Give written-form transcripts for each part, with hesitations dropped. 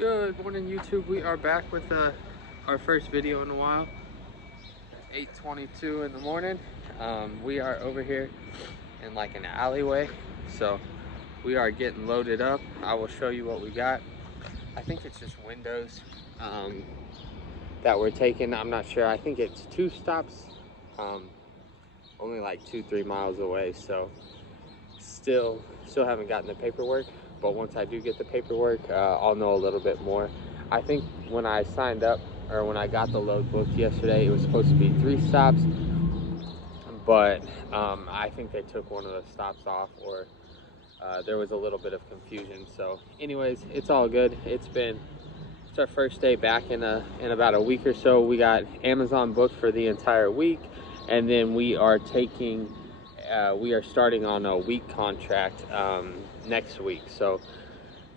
Good morning, YouTube. We are back with our first video in a while. 8:22 in the morning. We are over here in like an alleyway, so we are getting loaded up. I will show you what we got. I think it's just windows that we're taking. I'm not sure. I think it's 2 stops, only like 2-3 miles away. So still haven't gotten the paperwork. But once I do get the paperwork, I'll know a little bit more. I think when I signed up, or when I got the load booked yesterday, it was supposed to be 3 stops, but I think they took one of the stops off, or there was a little bit of confusion. So anyways, it's all good. It's our first day back in about a week or so. We got Amazon booked for the entire week, and then we are starting on a week contract next week. So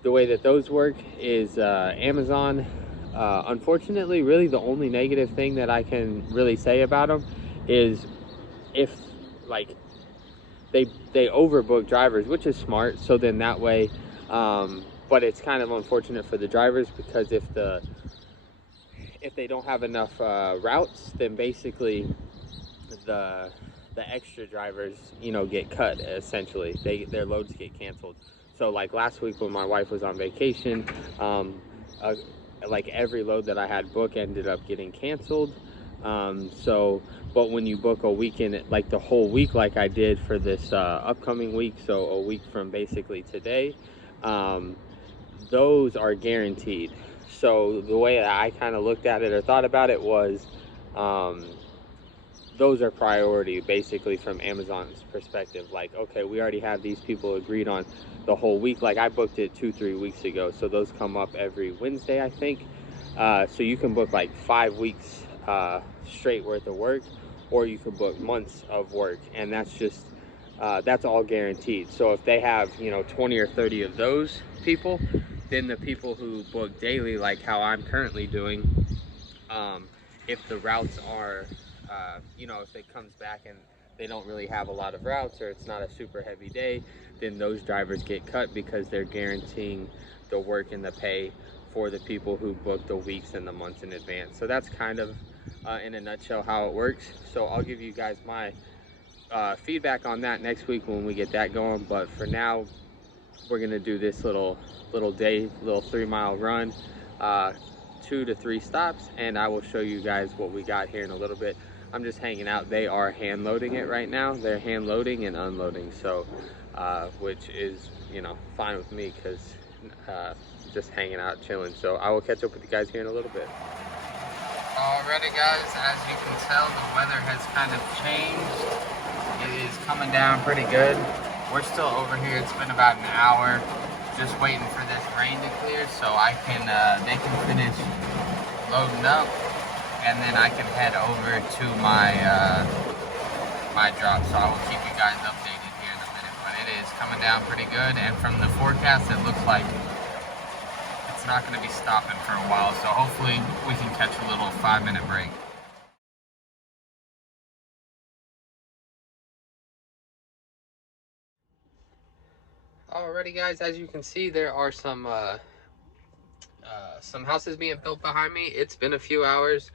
the way that those work is Amazon, unfortunately, really the only negative thing that I can really say about them is if like they overbook drivers, which is smart. So then that way, but it's kind of unfortunate for the drivers, because if they don't have enough routes, then basically the extra drivers, get cut. Essentially, their loads get canceled. So like last week when my wife was on vacation, like every load that I had booked ended up getting canceled. But when you book a weekend, like the whole week, like I did for this upcoming week, so a week from basically today, those are guaranteed. So the way that I kind of looked at it or thought about it was, those are priority basically from Amazon's perspective. Like, okay, we already have these people agreed on the whole week. Like I booked it 2-3 weeks ago, so those come up every Wednesday, I think. So you can book like 5 weeks straight worth of work, or you can book months of work, and that's all guaranteed. So if they have 20 or 30 of those people, then the people who book daily, like how I'm currently doing, if the routes are if it comes back and they don't really have a lot of routes, or it's not a super heavy day, then those drivers get cut, because they're guaranteeing the work and the pay for the people who book the weeks and the months in advance. So that's kind of in a nutshell how it works. So I'll give you guys my feedback on that next week when we get that going. But for now, we're gonna do this little 3-mile run, 2 to 3 stops, and I will show you guys what we got here in a little bit. I'm just hanging out. They are hand loading it right now. They're hand loading and unloading, so which is fine with me, because just hanging out, chilling. So I will catch up with you guys here in a little bit. Alrighty guys, as you can tell, the weather has kind of changed. It is coming down pretty good. We're still over here. It's been about an hour, just waiting for this rain to clear so they can finish loading up, and then I can head over to my drop. So I will keep you guys updated here in a minute. But it is coming down pretty good, and from the forecast, it looks like it's not going to be stopping for a while. So hopefully we can catch a little 5-minute break. Alrighty guys, as you can see, there are some houses being built behind me. It's been a few hours.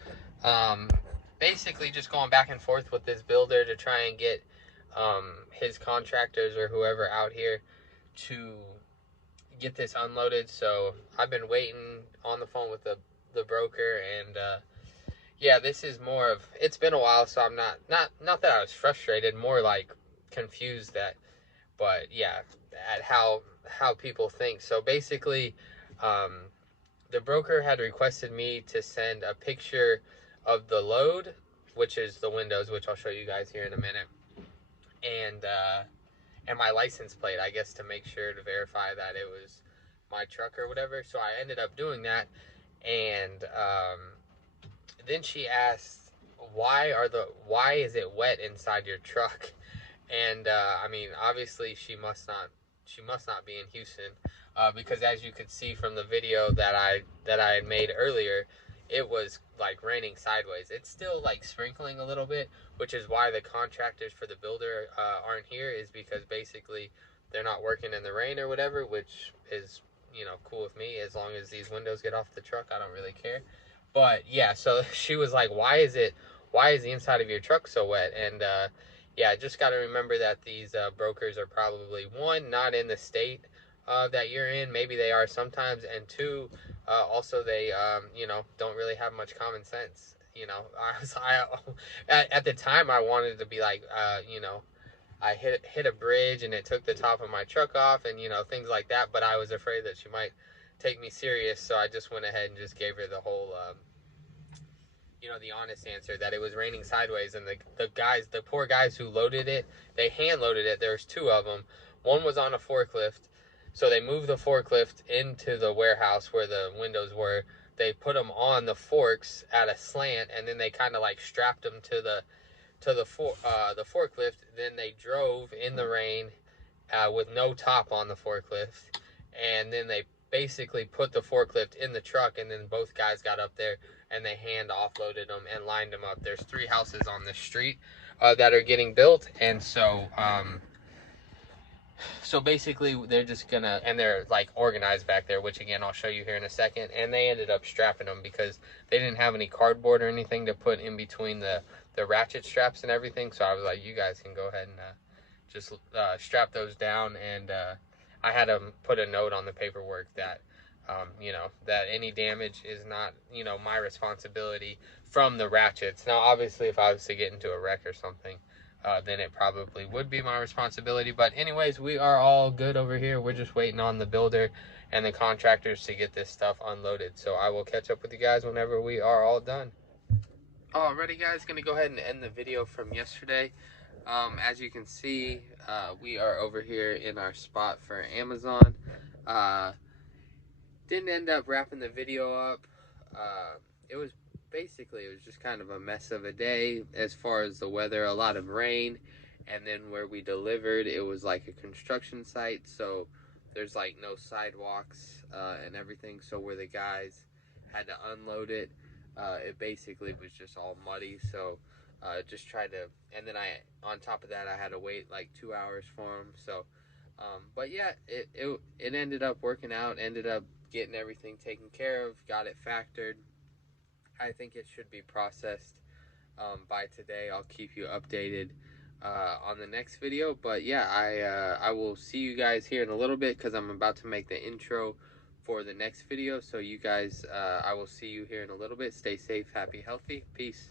Basically just going back and forth with this builder to try and get his contractors or whoever out here to get this unloaded. So I've been waiting on the phone with the broker, and yeah, this is more of, it's been a while, so I'm not that I was frustrated, more like confused but yeah, at how people think. So basically, the broker had requested me to send a picture of the load, which is the windows, which I'll show you guys here in a minute, and my license plate, I guess, to make sure to verify that it was my truck or whatever. So I ended up doing that, and then she asked, why is it wet inside your truck? And I mean, obviously she must not be in Houston, because as you could see from the video that I had made earlier, it was like raining sideways. It's still like sprinkling a little bit, which is why the contractors for the builder aren't here, is because basically they're not working in the rain or whatever, which is you know, cool with me. As long as these windows get off the truck, I don't really care. But yeah, so she was like, why is the inside of your truck so wet? And yeah, just got to remember that these brokers are probably, one, not in the state that you're in. Maybe they are sometimes, and two, also they you know, don't really have much common sense. You know, at the time I wanted to be like, you know, I hit a bridge and it took the top of my truck off, and you know, things like that. But I was afraid that she might take me serious, so I just went ahead and just gave her the whole you know, the honest answer that it was raining sideways. And the poor guys who loaded it, they hand loaded it. There's two of them. One was on a forklift, so they moved the forklift into the warehouse where the windows were. They put them on the forks at a slant, and then they kind of like strapped them to the forklift. Then they drove in the rain with no top on the forklift, and then they basically put the forklift in the truck, and then both guys got up there and they hand offloaded them and lined them up. There's 3 houses on this street that are getting built, and so basically they're just gonna, and they're like organized back there, which again I'll show you here in a second. And they ended up strapping them because they didn't have any cardboard or anything to put in between the ratchet straps and everything. So I was like, you guys can go ahead and just strap those down. And I had them put a note on the paperwork that you know, that any damage is not, you know, my responsibility from the ratchets. Now obviously if I was to get into a wreck or something, then it probably would be my responsibility. But anyways, we are all good over here. We're just waiting on the builder and the contractors to get this stuff unloaded. So I will catch up with you guys whenever we are all done. Alrighty guys, gonna go ahead and end the video from yesterday. As you can see, we are over here in our spot for Amazon. Didn't end up wrapping the video up. It was just kind of a mess of a day as far as the weather, a lot of rain. And then where we delivered, it was like a construction site, so there's like no sidewalks and everything. So where the guys had to unload it, it basically was just all muddy. So just tried to, and then on top of that, I had to wait like 2 hours for them. So but yeah, it ended up working out, ended up getting everything taken care of, got it factored. I think it should be processed by today. I'll keep you updated on the next video. But yeah, I will see you guys here in a little bit because I'm about to make the intro for the next video. So you guys, I will see you here in a little bit. Stay safe, happy, healthy. Peace.